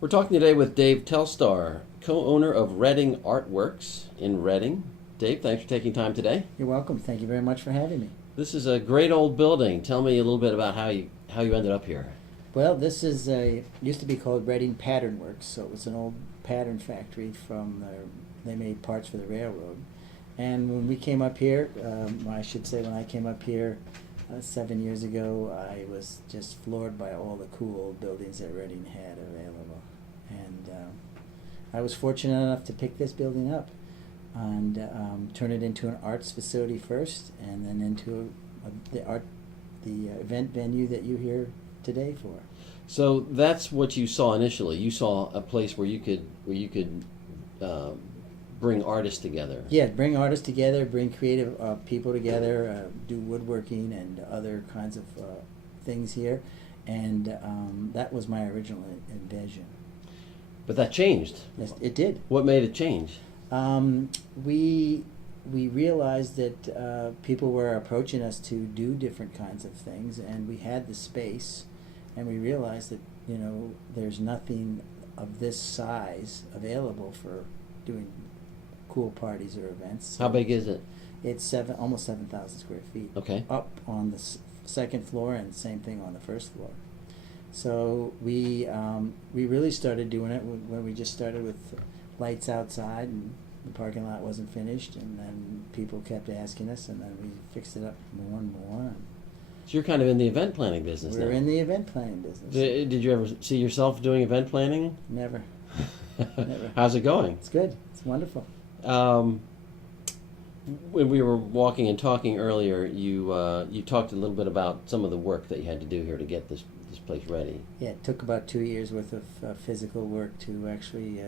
We're talking today with Dave Telstar, co-owner of Reading Artworks in Reading. Dave, thanks for taking time today. You're welcome. Thank you very much for having me. This is a great old building. Tell me a little bit about how you ended up here. Well, this is used to be called Reading Pattern Works, so it was an old pattern factory they made parts for the railroad. And when we came up here, I should say when I came up here 7 years ago, I was just floored by all the cool old buildings that Reading had available. And I was fortunate enough to pick this building up and turn it into an arts facility first, and then into the event venue that you're here today for. So that's what you saw initially. You saw a place where you could bring artists together. Yeah, bring artists together, bring creative people together, do woodworking and other kinds of things here, and that was my original vision. But that changed. Yes, it did. What made it change? We realized that people were approaching us to do different kinds of things, and we had the space, and we realized that there's nothing of this size available for doing cool parties or events. How big is it? It's almost 7,000 square feet. Okay. Up on the second floor, and same thing on the first floor. So we really started doing it when we just started with lights outside, and the parking lot wasn't finished, and then people kept asking us, and then we fixed it up more and more. So you're kind of in the event planning business now. We're in the event planning business. Did you ever see yourself doing event planning? Never. Never. How's it going? It's good. It's wonderful. When we were walking and talking earlier, you talked a little bit about some of the work that you had to do here to get this place ready. Yeah, it took about 2 years worth of physical work to actually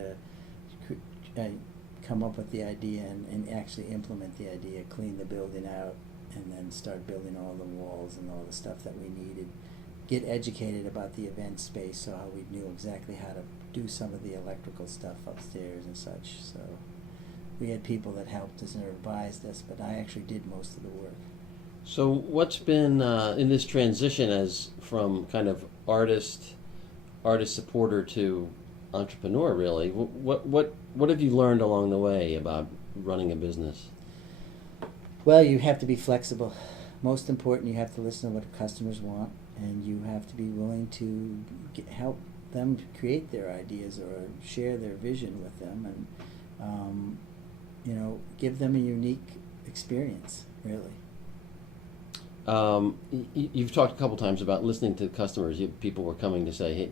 come up with the idea and actually implement the idea, clean the building out, and then start building all the walls and all the stuff that we needed. Get educated about the event space, so how we knew exactly how to do some of the electrical stuff upstairs and such. So we had people that helped us and advised us, but I actually did most of the work. So what's been in this transition as from kind of artist supporter to entrepreneur, really? What have you learned along the way about running a business? Well, you have to be flexible. Most important, you have to listen to what customers want, and you have to be willing to help them create their ideas or share their vision with them, and give them a unique experience, really. You've talked a couple times about listening to customers. People were coming to say, "Hey,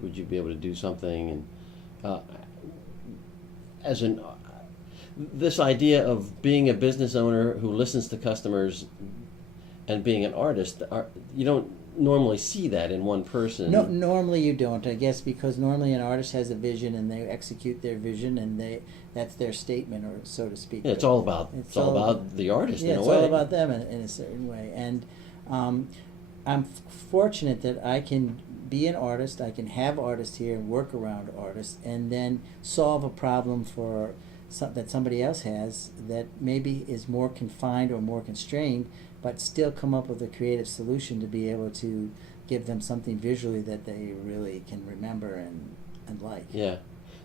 would you be able to do something?" And this idea of being a business owner who listens to customers and being an artist, you don't normally see that in one person. No, normally you don't, I guess, because normally an artist has a vision and they execute their vision, and that's their statement, or so to speak. Yeah, it's all about the artist in a way. It's all about them in a certain way. And I'm fortunate that I can be an artist, I can have artists here and work around artists, and then solve a problem that somebody else has that maybe is more confined or more constrained, but still come up with a creative solution to be able to give them something visually that they really can remember and like. Yeah.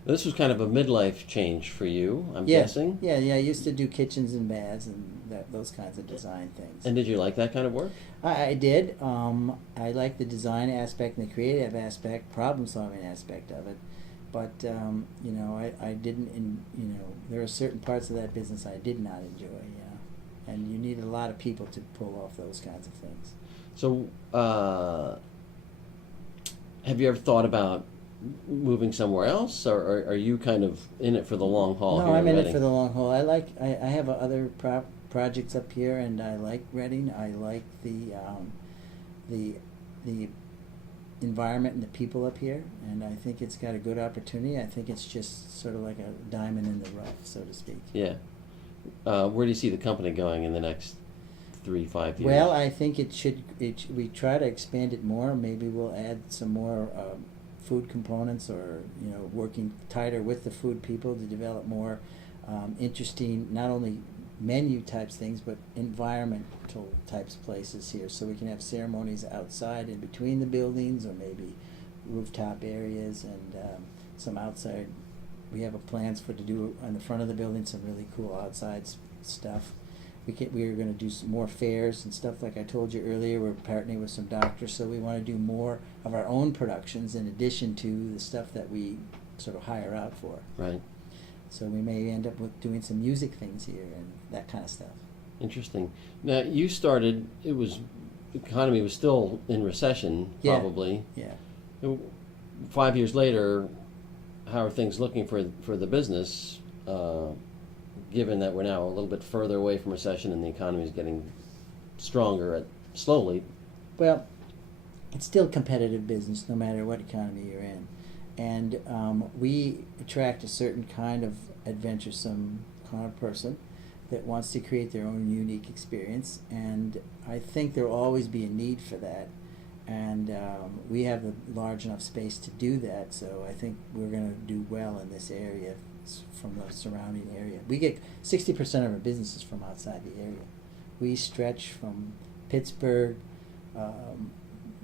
This was kind of a midlife change for you, I'm Yeah. guessing. Yeah, I used to do kitchens and baths and those kinds of design things. And did you like that kind of work? I did. I like the design aspect and the creative aspect, problem-solving aspect of it. But, I didn't, there are certain parts of that business I did not enjoy, and you need a lot of people to pull off those kinds of things. So, have you ever thought about moving somewhere else, or are you kind of in it for the long haul? No, I'm in it Reading? for the long haul. I have other projects up here, and I like Reading. I like the environment and the people up here, and I think it's got a good opportunity. I think it's just sort of like a diamond in the rough, so to speak. Yeah. Where do you see the company going in the next 3-5 years? Well, I think we try to expand it more. Maybe we'll add some more food components, or working tighter with the food people to develop more interesting, not only menu types things, but environmental types places here, so we can have ceremonies outside in between the buildings, or maybe rooftop areas and some outside. We have plans to do on the front of the building some really cool outside stuff. We are going to do some more fairs and stuff like I told you earlier. We're partnering with some doctors, so we want to do more of our own productions in addition to the stuff that we sort of hire out for. Right. So we may end up with doing some music things here and that kind of stuff. Interesting. Now you started. The economy was still in recession, probably. Yeah. 5 years later, how are things looking for the business? Given that we're now a little bit further away from recession and the economy is getting stronger slowly. Well, it's still competitive business no matter what economy you're in. And we attract a certain kind of adventuresome kind of person that wants to create their own unique experience. And I think there will always be a need for that. And we have a large enough space to do that, so I think we're going to do well in this area from the surrounding area. We get 60% of our businesses from outside the area. We stretch from Pittsburgh,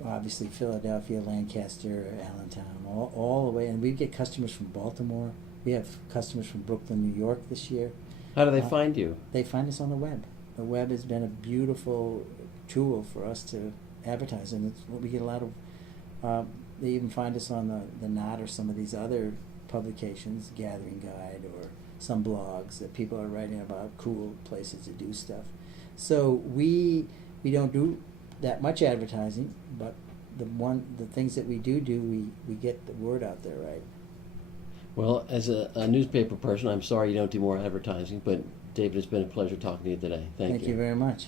obviously Philadelphia, Lancaster, Allentown, all the way. And we get customers from Baltimore. We have customers from Brooklyn, New York this year. How do they find you? They find us on the web. The web has been a beautiful tool for us to advertise, and it's what we get a lot of. They even find us on the Knot or some of these other publications, Gathering Guide, or some blogs that people are writing about cool places to do stuff. So we don't do that much advertising, but the things that we do, we get the word out there right. Well, as a newspaper person, I'm sorry you don't do more advertising, but David, it's been a pleasure talking to you today. Thank you. Thank you very much.